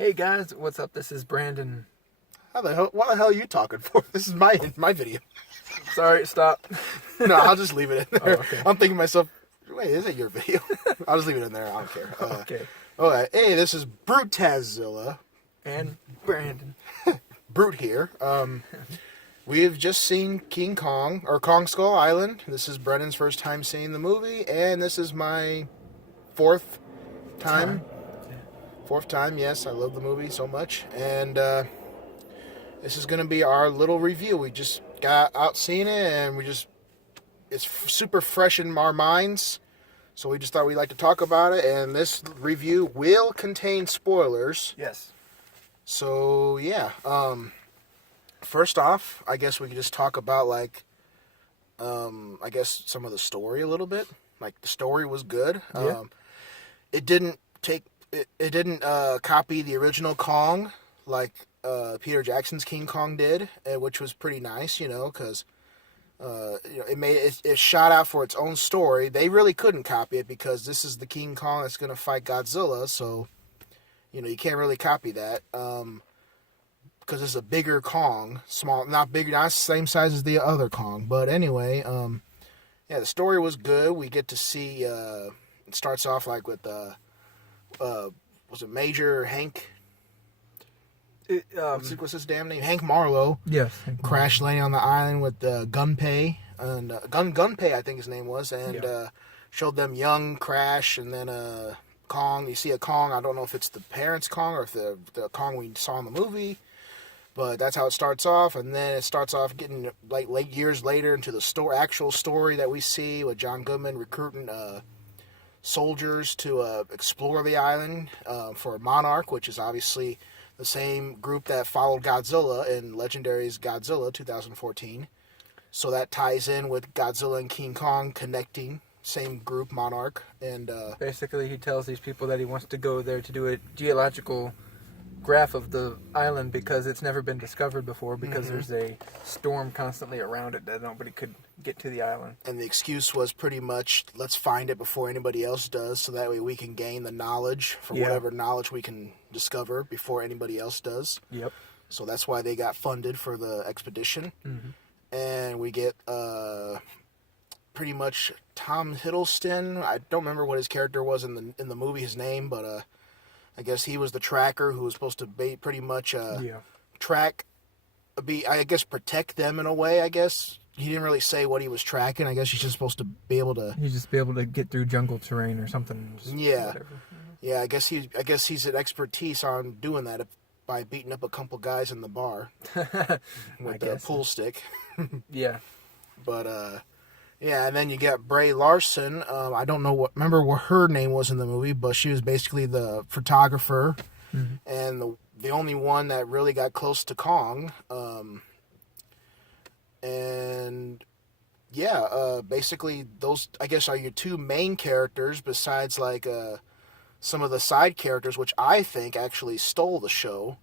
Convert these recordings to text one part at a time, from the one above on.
Hey guys, what's up? This is Brandon. What the hell are you talking for? This is my video. Sorry, stop. No, I'll just leave it in there. Oh, okay. I'm thinking to myself, wait, is it your video? I'll just leave it in there. I don't care. Okay. Okay. Hey, this is Brutazilla. And Brandon. Brute here. We've just seen King Kong, or Kong Skull Island. This is Brennan's first time seeing the movie, and this is my fourth time. Fourth time, yes. I love the movie so much. And this is going to be our little review. We just got out seeing it, and it's super fresh in our minds. So we just thought we'd like to talk about it, and this review will contain spoilers. Yes. So, yeah. First off, I guess we could just talk about, I guess some of the story a little bit. Like, the story was good. Yeah. It didn't copy the original Kong like Peter Jackson's King Kong did, which was pretty nice, because it shot out for its own story. They really couldn't copy it because this is the King Kong that's going to fight Godzilla, so you can't really copy that because it's a bigger Kong, not the same size as the other Kong. But anyway, the story was good. We get to see. It starts off like with was it Major Hank? What's his damn name? Hank Marlowe. Yes. Crash landing on the island with Gunpei, and Gunpei, I think his name was, and showed them young Crash, and then Kong. You see a Kong. I don't know if it's the parents' Kong or if the Kong we saw in the movie, but that's how it starts off. And then it starts off getting like late years later into the actual story that we see with John Goodman recruiting soldiers to explore the island for Monarch, which is obviously the same group that followed Godzilla in Legendary's Godzilla 2014. So that ties in with Godzilla and King Kong connecting, same group, Monarch. And basically he tells these people that he wants to go there to do a geological graph of the island because it's never been discovered before because there's a storm constantly around it that nobody could get to the island. And the excuse was pretty much, let's find it before anybody else does, so that way we can gain the knowledge for whatever knowledge we can discover before anybody else does. Yep. So that's why they got funded for the expedition. Mm-hmm. And we get pretty much Tom Hiddleston. I don't remember what his character was in the movie, his name, but I guess he was the tracker who was supposed to be pretty much protect them in a way, I guess. He didn't really say what he was tracking. I guess he's just supposed to be able to... He'd just be able to get through jungle terrain or something. Whatever. Yeah, I guess he's an expertise on doing that by beating up a couple guys in the bar with a pool stick. Yeah. But, and then you got Brie Larson. I don't remember what her name was in the movie, but she was basically the photographer and the only one that really got close to Kong. Basically those, I guess, are your two main characters besides some of the side characters, which I think actually stole the show.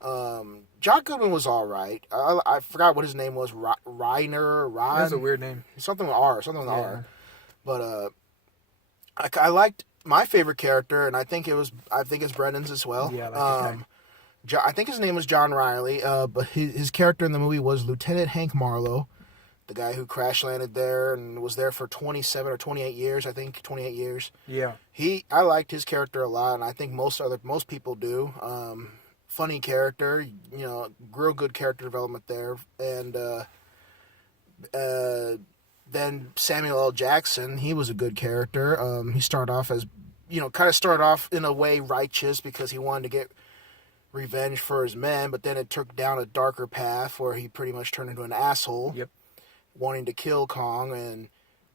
John Goodman was all right. I forgot what his name was. Reiner. That's a weird name. Something with R. But I liked my favorite character, and I think it's Brendan's as well. Yeah. I think his name was John Riley. But his character in the movie was Lieutenant Hank Marlowe, the guy who crash landed there and was there for 27 or 28 years. I think 28 years. Yeah. I liked his character a lot, and I think most people do. Funny character, real good character development there. And then Samuel L. Jackson, he was a good character. He started off as, started off in a way righteous because he wanted to get revenge for his men, but then it took down a darker path where he pretty much turned into an asshole. Yep. Wanting to kill Kong, and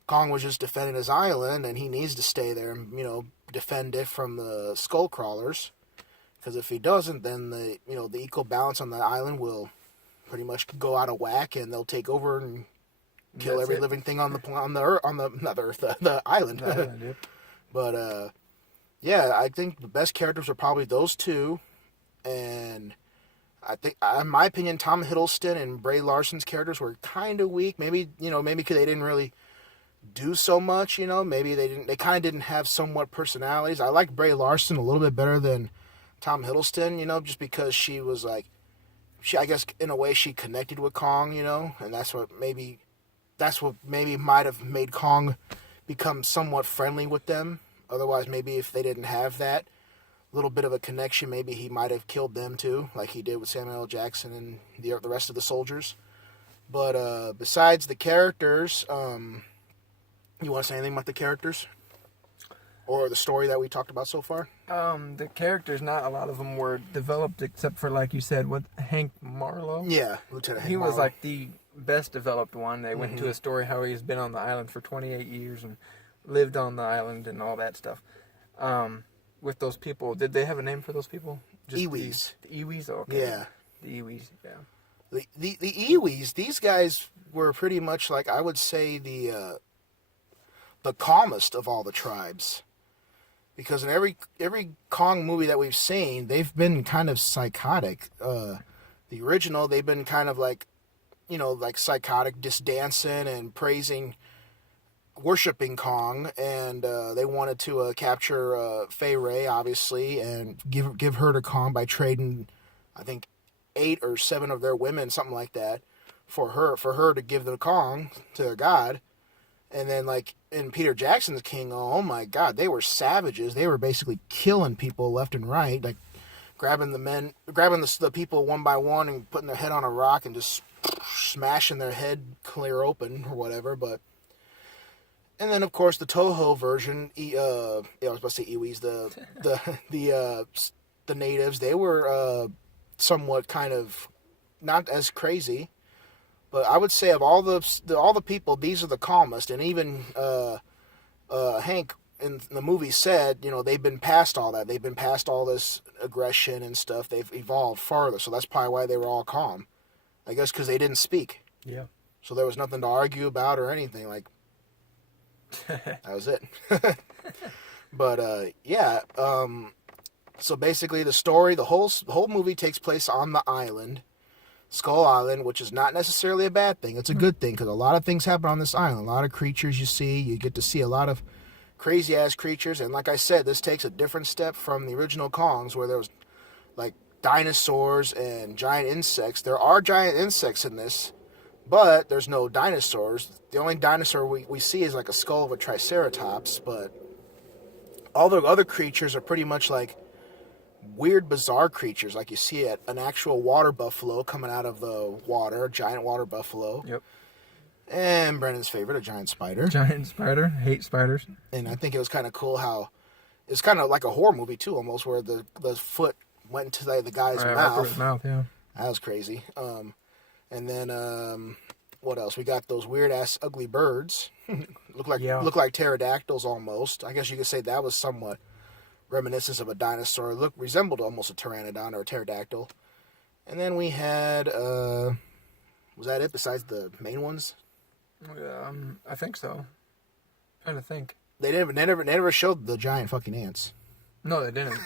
Kong was just defending his island, and he needs to stay there and, defend it from the skull crawlers. Because if he doesn't, then the equal balance on the island will pretty much go out of whack, and they'll take over and kill every living thing on the island. Yep. But I think the best characters are probably those two, and I think, in my opinion, Tom Hiddleston and Brie Larson's characters were kind of weak. Maybe because they didn't really do so much. Maybe they kind of didn't have somewhat personalities. I like Brie Larson a little bit better than Tom Hiddleston, just because she was like, I guess in a way she connected with Kong, and that's what maybe might have made Kong become somewhat friendly with them. Otherwise, maybe if they didn't have that little bit of a connection, maybe he might have killed them too, like he did with Samuel L. Jackson and the rest of the soldiers. But besides the characters, you want to say anything about the characters? Or the story that we talked about so far? The characters, not a lot of them were developed except for, like you said, Hank Marlowe? Yeah, Lieutenant Hank He was Marlowe. like the best developed one. They went into a story how he's been on the island for 28 years and lived on the island and all that stuff. With those people, did they have a name for those people? Iwis. The Iwis? Oh, okay. Yeah. The Iwis, yeah. The Iwis, these guys were pretty much like, I would say, the calmest of all the tribes. Because in every Kong movie that we've seen, they've been kind of psychotic. The original, they've been kind of like, like psychotic, just dancing and praising, worshiping Kong, and they wanted to capture Fay Ray, obviously, and give her to Kong by trading, I think, 8 or 7 of their women, something like that, for her to give the Kong to their god. And then, like, in Peter Jackson's King, oh my god, they were savages. They were basically killing people left and right, like grabbing the people one by one and putting their head on a rock and just smashing their head clear open or whatever. And then, of course, the Toho version, I was about to say Iwis, the natives, they were somewhat kind of not as crazy. But I would say of all the people, these are the calmest. And even Hank in the movie said, they've been past all that. They've been past all this aggression and stuff. They've evolved farther. So that's probably why they were all calm. I guess because they didn't speak. Yeah. So there was nothing to argue about or anything. Like, that was it. But yeah. So basically, the story, the whole movie takes place on the island. Skull Island, which is not necessarily a bad thing. It's a good thing because a lot of things happen on this island. A lot of creatures you get to see a lot of crazy-ass creatures. And like I said, this takes a different step from the original Kongs where there was like dinosaurs and giant insects. There are giant insects in this, but there's no dinosaurs. The only dinosaur we see is like a skull of a triceratops, but all the other creatures are pretty much like weird, bizarre creatures, like you see an actual water buffalo coming out of the water, a giant water buffalo. Yep. And Brandon's favorite, a giant spider. Giant spider. Hate spiders. And I think it was kind of cool how it's kind of like a horror movie too, almost, where the foot went into the guy's Right mouth. through his mouth, yeah. That was crazy. And then what else? We got those weird ass ugly birds. look like pterodactyls almost. I guess you could say that was somewhat reminiscence of a dinosaur. Resembled almost a pteranodon or a pterodactyl. And then we had was that it besides the main ones? I think so. Trying to think. They never showed the giant fucking ants. No, they didn't.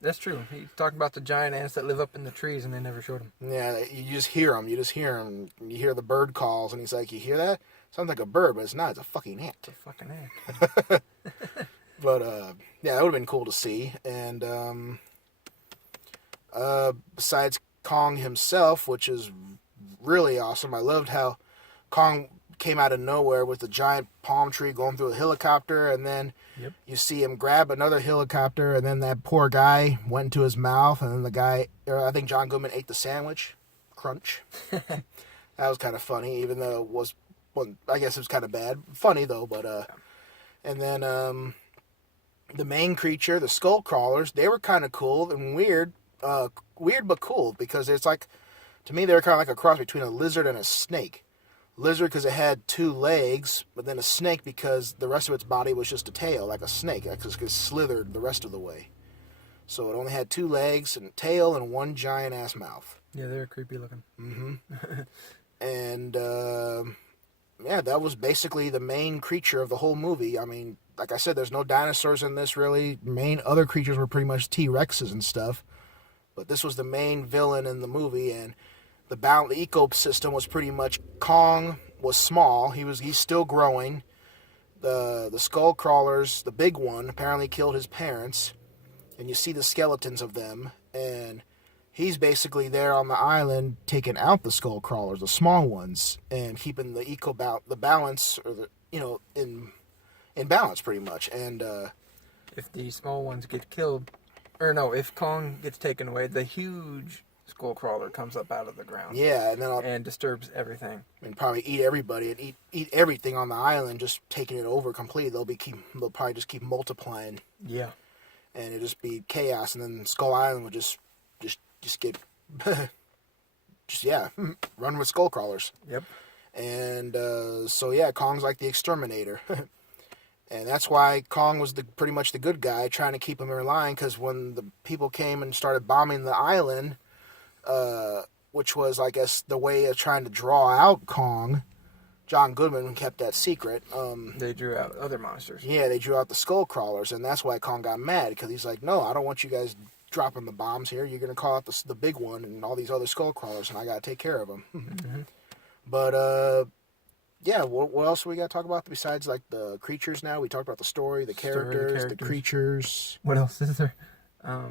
That's true. He's talking about the giant ants that live up in the trees, and they never showed them. Yeah, you just hear them. You hear the bird calls, and he's like, "You hear that? Sounds like a bird, but it's not. It's a fucking ant." It's a fucking ant. But yeah, that would have been cool to see. And besides Kong himself, which is really awesome, I loved how Kong came out of nowhere with a giant palm tree going through a helicopter, and then you see him grab another helicopter, and then that poor guy went into his mouth, and then the guy, I think John Goodman ate the sandwich. Crunch. That was kind of funny, even though it was, well, I guess it was kind of bad. Funny though, but and then the main creature, the skull crawlers, they were kind of cool and weird but cool, because it's like, to me, they were kind of like a cross between a lizard and a snake. Lizard because it had 2 legs, but then a snake because the rest of its body was just a tail, like a snake. It slithered the rest of the way. So it only had 2 legs and a tail and 1 giant ass mouth. Yeah, they're creepy looking. Mm-hmm. And yeah, that was basically the main creature of the whole movie. I mean, like I said, there's no dinosaurs in this really. Main other creatures were pretty much T-Rexes and stuff. But this was the main villain in the movie, and the ecosystem was pretty much, Kong was small. He's still growing. The skull crawlers, the big one, apparently killed his parents. and you see the skeletons of them, and he's basically there on the island taking out the skull crawlers, the small ones, and keeping the balance, or in balance pretty much. And if the small ones get killed, or no, if Kong gets taken away, the huge skull crawler comes up out of the ground. Yeah, and disturbs everything. And probably eat everybody and eat everything on the island, just taking it over completely. They'll probably just keep multiplying. Yeah. And it'll just be chaos, and then Skull Island would just get run with skull crawlers. Yep. And so yeah, Kong's like the exterminator. And that's why Kong was pretty much the good guy, trying to keep him in line, because when the people came and started bombing the island, which was, I guess, the way of trying to draw out Kong, John Goodman kept that secret. They drew out other monsters. Yeah, they drew out the skull crawlers, and that's why Kong got mad, because he's like, no, I don't want you guys dropping the bombs here. You're going to call out the big one and all these other skull crawlers, and I got to take care of them. Mm-hmm. But, yeah, what else we got to talk about besides, like, the creatures now? We talked about the story, the characters, the creatures. What else is there? I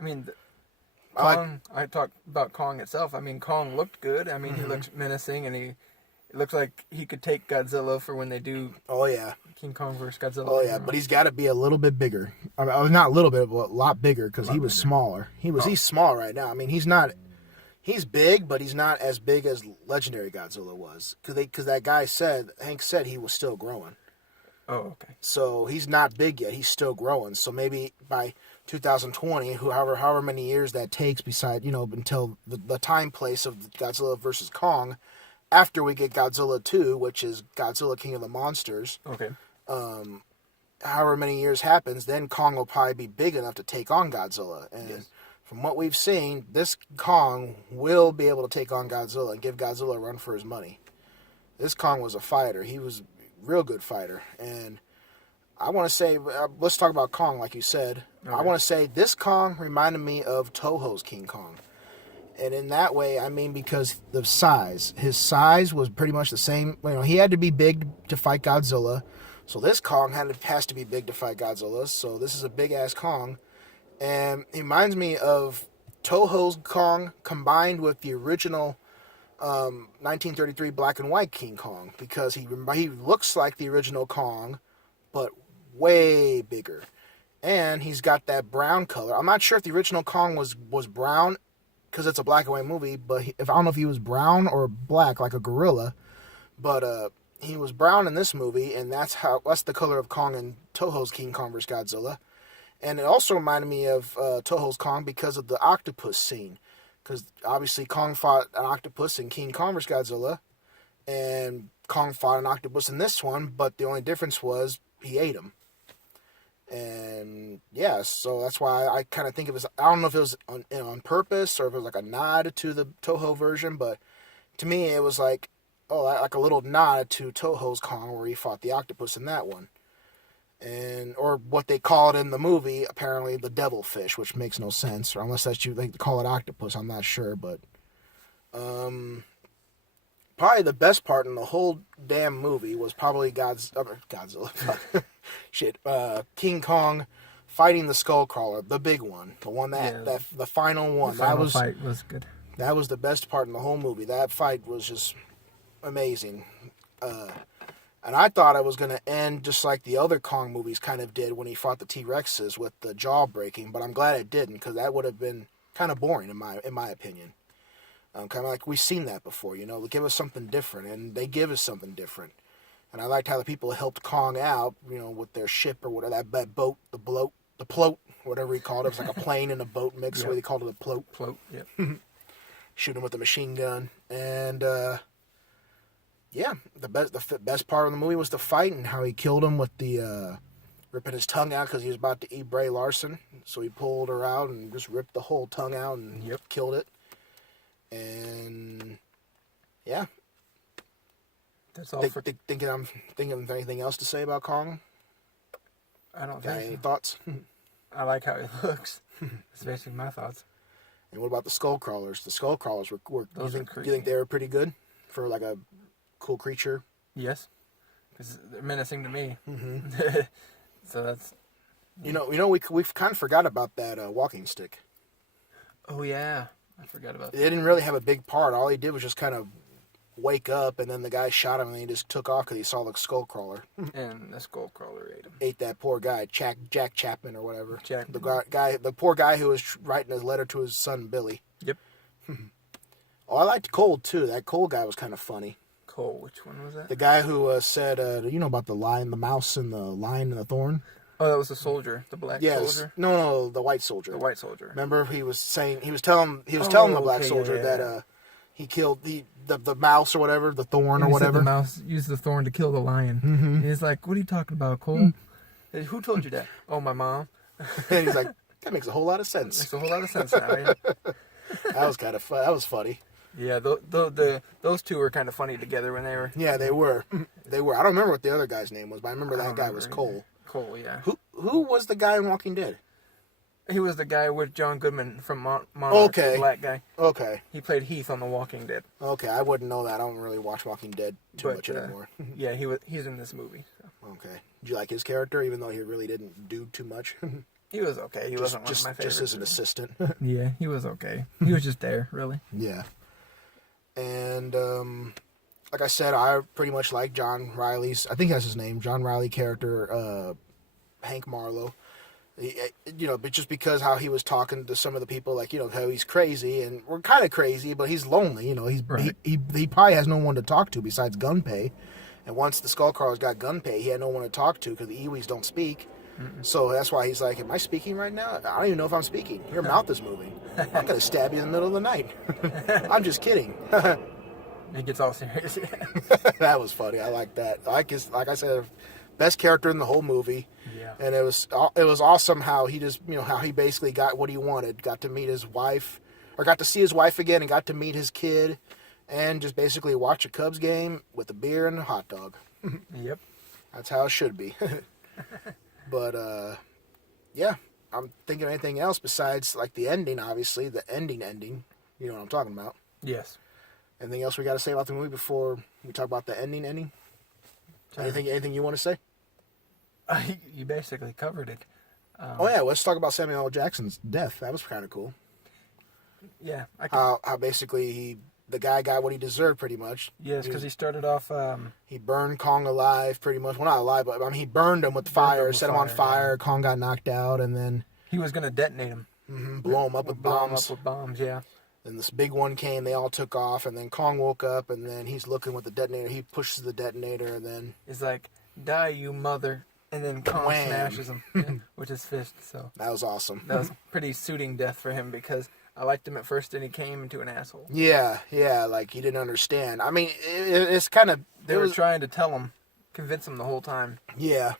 mean, I talked about Kong itself. I mean, Kong looked good. I mean, he looks menacing, and it looks like he could take Godzilla for when they do. Oh yeah, King Kong versus Godzilla. Oh yeah, but he's got to be a little bit bigger. I mean, not a little bit, but a lot bigger, because he was smaller. He's small right now. I mean, he's not. He's big, but he's not as big as legendary Godzilla was, because that guy Hank said he was still growing. Oh, okay. So he's not big yet. He's still growing. So maybe by 2020, however many years that takes, until the time place of Godzilla versus Kong, after we get Godzilla 2, which is Godzilla King of the Monsters. Okay. However many years happens, then Kong will probably be big enough to take on Godzilla. And from what we've seen, this Kong will be able to take on Godzilla and give Godzilla a run for his money. This Kong was a fighter. He was a real good fighter. And I want to say, let's talk about Kong, like you said. Okay. I want to say this Kong reminded me of Toho's King Kong. And in that way, I mean, because the size. His size was pretty much the same. He had to be big to fight Godzilla. So this Kong has to be big to fight Godzilla. So this is a big-ass Kong. And he reminds me of Toho's Kong combined with the original 1933 black and white King Kong. Because he looks like the original Kong, but way bigger. And he's got that brown color. I'm not sure if the original Kong was brown, because it's a black and white movie, but I don't know if he was brown or black like a gorilla, but he was brown in this movie, and that's the color of Kong in Toho's King Kong vs. Godzilla. And it also reminded me of Toho's Kong because of the octopus scene, because obviously Kong fought an octopus in King Kong vs. Godzilla, and Kong fought an octopus in this one, but the only difference was he ate him. And yeah, so that's why I kind of think it was, I don't know if it was on purpose or if it was like a nod to the Toho version, but to me it was like a little nod to Toho's Kong where he fought the octopus in that one. Or what they call it in the movie, apparently the devilfish, which makes no sense, or unless they call it octopus, I'm not sure, but probably the best part in the whole damn movie was probably Godzilla. Shit. King Kong fighting the Skullcrawler, the big one. The one the final one. The final fight was good. That was the best part in the whole movie. That fight was just amazing. And I thought it was going to end just like the other Kong movies kind of did when he fought the T-Rexes with the jaw breaking, but I'm glad it didn't, because that would have been kind of boring in my opinion. Kind of like we've seen that before, give us something different, and they give us something different. And I liked how the people helped Kong out, with their ship or whatever, that boat, the plot, whatever he called it. It was like a plane and a boat mix, so they called it a plot. Plot, yep. Shoot him with a machine gun. And, the best part of the movie was the fight and how he killed him with the, ripping his tongue out because he was about to eat Bray Larson. So he pulled her out and just ripped the whole tongue out and killed it. And, yeah. That's all thinking of anything else to say about Kong? I don't Got think any so. thoughts? I like how he looks. That's basically my thoughts. And what about the skull crawlers? The skull crawlers were Those you are think they were pretty good for like a cool creature? Yes, because they're menacing to me. Mm-hmm. So We've kind of forgot about that walking stick. Oh yeah, I forgot about They that. didn't really have a big part. All he did was just kind of wake up, and then the guy shot him, and he just took off because he saw the skull crawler. And the skull crawler ate him. Ate that poor guy, Jack Chapman or whatever. Jack. The poor guy who was writing his letter to his son Billy. Yep. Oh, I liked Cole too. That Cole guy was kind of funny. Cole, which one was that? The guy who said, about the lion, the mouse, and the lion and the thorn. Oh, that was the soldier, the black soldier. No, the white soldier. The white soldier. Remember, he was telling the black soldier that he killed the mouse or whatever, the thorn or whatever. The mouse used the thorn to kill the lion. Mm-hmm. And he's like, "What are you talking about, Cole?" Who told you that? Oh, my mom. And he's like, "That makes a whole lot of sense." Makes a whole lot of sense now. Yeah. That was kind of fun. That was funny. Yeah, those two were kind of funny together when they were. Yeah, they were. They were. I don't remember what the other guy's name was, but I remember that guy was Cole. Cole, yeah. Who was the guy in Walking Dead? He was the guy with John Goodman from Monarch. Okay. The black guy. Okay. He played Heath on The Walking Dead. Okay, I wouldn't know that. I don't really watch Walking Dead too much anymore. Yeah, he's in this movie. So. Okay. Did you like his character, even though he really didn't do too much? He was okay. He wasn't one of my favorites. Just as an assistant. Yeah, he was okay. He was just there, really. Yeah. And like I said, I pretty much like John Riley's. I think that's his name, John Riley character, Hank Marlowe. But just because how he was talking to some of the people, like how he's crazy, and we're kind of crazy, but he's lonely. Right. He probably has no one to talk to besides Gunpei. And once the Skullcrawlers got Gunpei, he had no one to talk to because the Iwis don't speak. So that's why he's like, "Am I speaking right now? I don't even know if I'm speaking. Your mouth is moving. I'm gonna stab you in the middle of the night." I'm just kidding. He gets all serious. That was funny. I like that. Like I said, best character in the whole movie. Yeah. And it was awesome how he just how he basically got what he wanted. Got to meet his wife, or got to see his wife again, and got to meet his kid, and just basically watch a Cubs game with a beer and a hot dog. Yep. That's how it should be. But yeah, I'm thinking of anything else besides like the ending. Obviously, the ending. You know what I'm talking about. Yes. Anything else we got to say about the movie before we talk about the ending? Anything you want to say? You basically covered it. Oh yeah, let's talk about Samuel L. Jackson's death. That was kind of cool. Yeah. How basically the guy got what he deserved pretty much. Yes, because he started off. He burned Kong alive pretty much. Well, not alive, but he burned him with fire, set him on fire. Yeah. Kong got knocked out, and then he was going to detonate him. Blow him up with bombs. Yeah. Then this big one came, they all took off, and then Kong woke up, and then he's looking with the detonator. He pushes the detonator, and then he's like, "Die, you mother!" And then Kong smashes him with his fist. So that was awesome. That was pretty suiting death for him because I liked him at first, and he came into an asshole. Yeah, like he didn't understand. I mean, it's kind of they were trying to tell him, convince him the whole time. Yeah.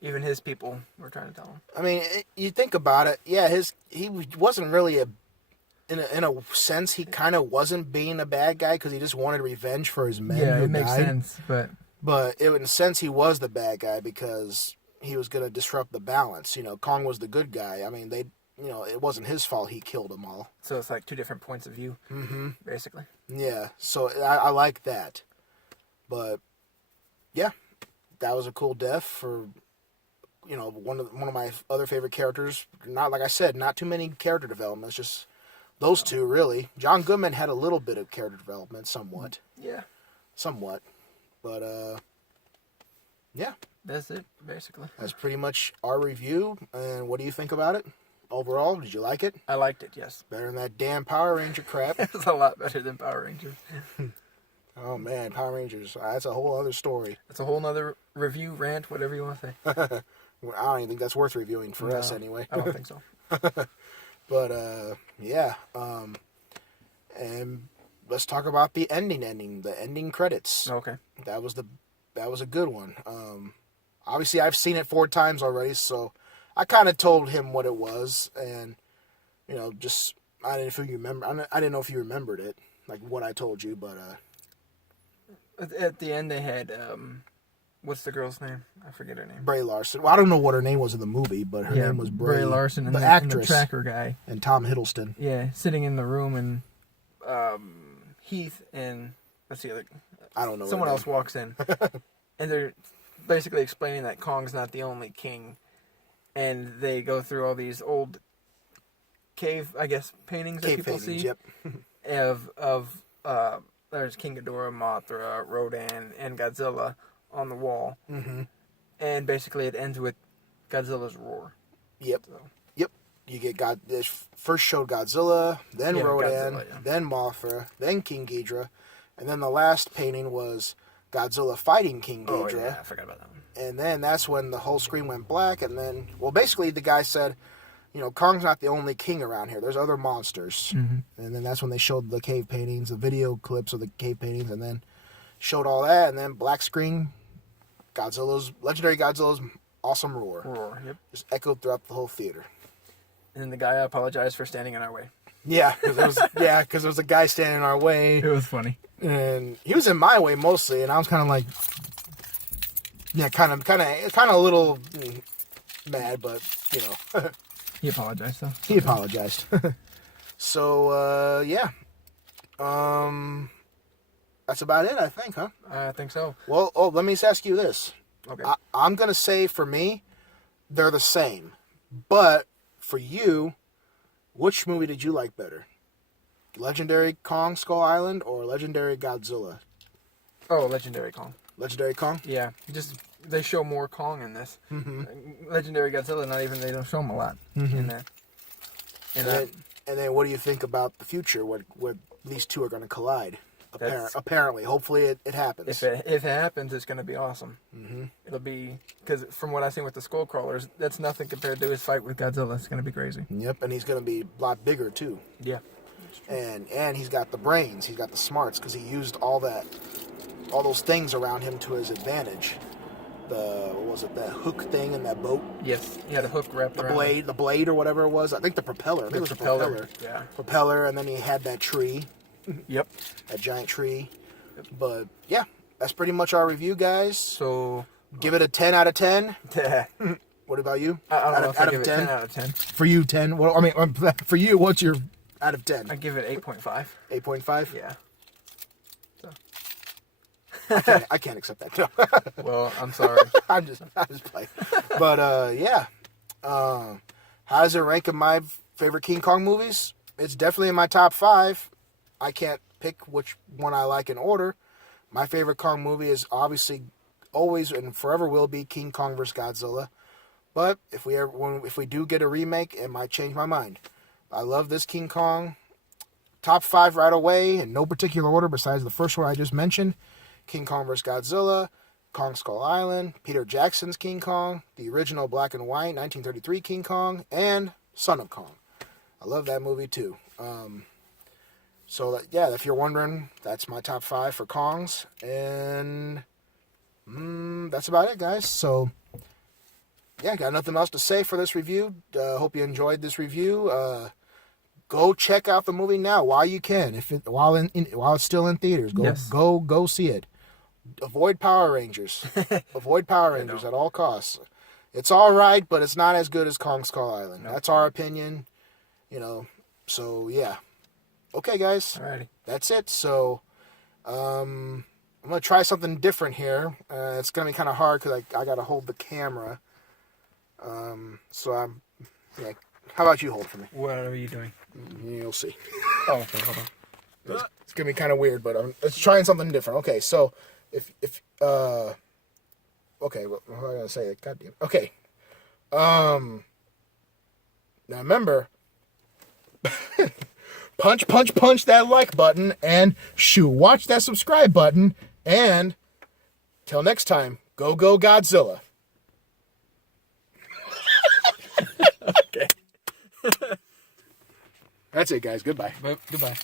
Even his people were trying to tell him. I mean, you think about it. Yeah, he wasn't really in a sense, he kind of wasn't being a bad guy because he just wanted revenge for his men who died. Yeah, it makes sense, But in a sense, he was the bad guy because he was going to disrupt the balance. Kong was the good guy. I mean, it wasn't his fault he killed them all. So it's like two different points of view, basically. Yeah, so I like that. But, yeah, that was a cool death for, one of my other favorite characters. Not, like I said, not too many character developments, just those two, really. John Goodman had a little bit of character development, somewhat. Yeah. Somewhat. But, yeah. That's it, basically. That's pretty much our review. And what do you think about it? Overall, did you like it? I liked it, yes. Better than that damn Power Ranger crap. It's a lot better than Power Rangers. Oh, man, Power Rangers. That's a whole other story. It's a whole other review, rant, whatever you want to say. I don't even think that's worth reviewing for us anyway. I don't think so. But, yeah. And let's talk about the ending credits. Okay. That was a good one. Obviously, I've seen it 4 times already, so I kind of told him what it was, and just I didn't know if you remembered it, like what I told you, but at the end they had what's the girl's name? I forget her name. Brie Larson. Well, I don't know what her name was in the movie, but her name was Brie Larson, and the actress, and the tracker guy, and Tom Hiddleston. Yeah, sitting in the room, and Heath and what's the other? I don't know. Someone else walks in, and they're basically explaining that Kong's not the only king, and they go through all these old cave, I guess, paintings that Cave people paintings, see yep. of there's King Ghidorah, Mothra, Rodan, and Godzilla on the wall. Mm-hmm. And basically it ends with Godzilla's roar. Yep. So, Yep. You get this first showed Godzilla, then Rodan, Godzilla, yeah. then Mothra, then King Ghidorah, and then the last painting was Godzilla fighting King Ghidorah. Oh, yeah, I forgot about that one. And then that's when the whole screen went black. And then, well, basically the guy said, you know, Kong's not the only king around here. There's other monsters. Mm-hmm. And then that's when they showed the cave paintings, the video clips of the cave paintings, and then showed all that. And then black screen, legendary Godzilla's awesome roar. Roar, yep. Just echoed throughout the whole theater. And then the guy apologized for standing in our way. Yeah, because there was a guy standing in our way. It was funny. And he was in my way mostly, and I was kind of like, yeah, kind of a little mad, but you know. He apologized, though. He apologized. So yeah, that's about it, I think, huh? I think so. Well, let me just ask you this. Okay. I'm gonna say for me, they're the same, but for you, which movie did you like better? Legendary Kong Skull Island or Legendary Godzilla? Oh, Legendary Kong. Legendary Kong? Yeah, they show more Kong in this. Mm-hmm. Legendary Godzilla, they don't show him a lot in there. And then what do you think about the future? What these two are going to collide? Apparently, hopefully it happens. If it happens, it's going to be awesome. Mm-hmm. It'll be, because from what I've seen with the Skull Crawlers, that's nothing compared to his fight with Godzilla. It's going to be crazy. Yep, and he's going to be a lot bigger too. Yeah. And he's got the brains, he's got the smarts, because he used all those things around him to his advantage. That hook thing in that boat? Yes, he had a hook wrapped around him. The blade or whatever it was. I think the propeller. I think it was the propeller. Yeah. Propeller, and then he had that tree. Yep. That giant tree. Yep. But yeah, that's pretty much our review, guys. So give it a 10 out of 10. What about you? I don't know if I out give of it 10? 10 out of 10. For you, 10. Well, I mean, for you, what's your out of 10? I give it 8.5. 8.5? Yeah. So. I can't accept that. No. Well, I'm sorry. I'm just playing. But yeah. How does it rank in my favorite King Kong movies? It's definitely in my top 5. I can't pick which one I like in order. My favorite Kong movie is obviously always and forever will be King Kong vs. Godzilla. But if we do get a remake, it might change my mind. I love this King Kong. Top 5 right away in no particular order besides the first one I just mentioned. King Kong vs. Godzilla, Kong Skull Island, Peter Jackson's King Kong, the original black and white 1933 King Kong, and Son of Kong. I love that movie too. So if you're wondering, that's my top 5 for Kongs, and that's about it, guys. So yeah, got nothing else to say for this review. Hope you enjoyed this review. Go check out the movie now while you can. While it's still in theaters, go see it. Avoid Power Rangers. Avoid Power Rangers at all costs. It's all right, but it's not as good as Kong Skull Island. Nope. That's our opinion. So yeah. Okay, guys. Alrighty. That's it. So I'm gonna try something different here. It's gonna be kind of hard because I gotta hold the camera. How about you hold it for me? What are you doing? You'll see. Oh, okay, hold on. It's gonna be kind of weird, but let's try something different. Okay, so okay, what am I gonna say? Goddamn. Okay. Now remember, punch that like button, and watch that subscribe button, and till next time, go Godzilla. Okay. That's it, guys. Goodbye. Goodbye.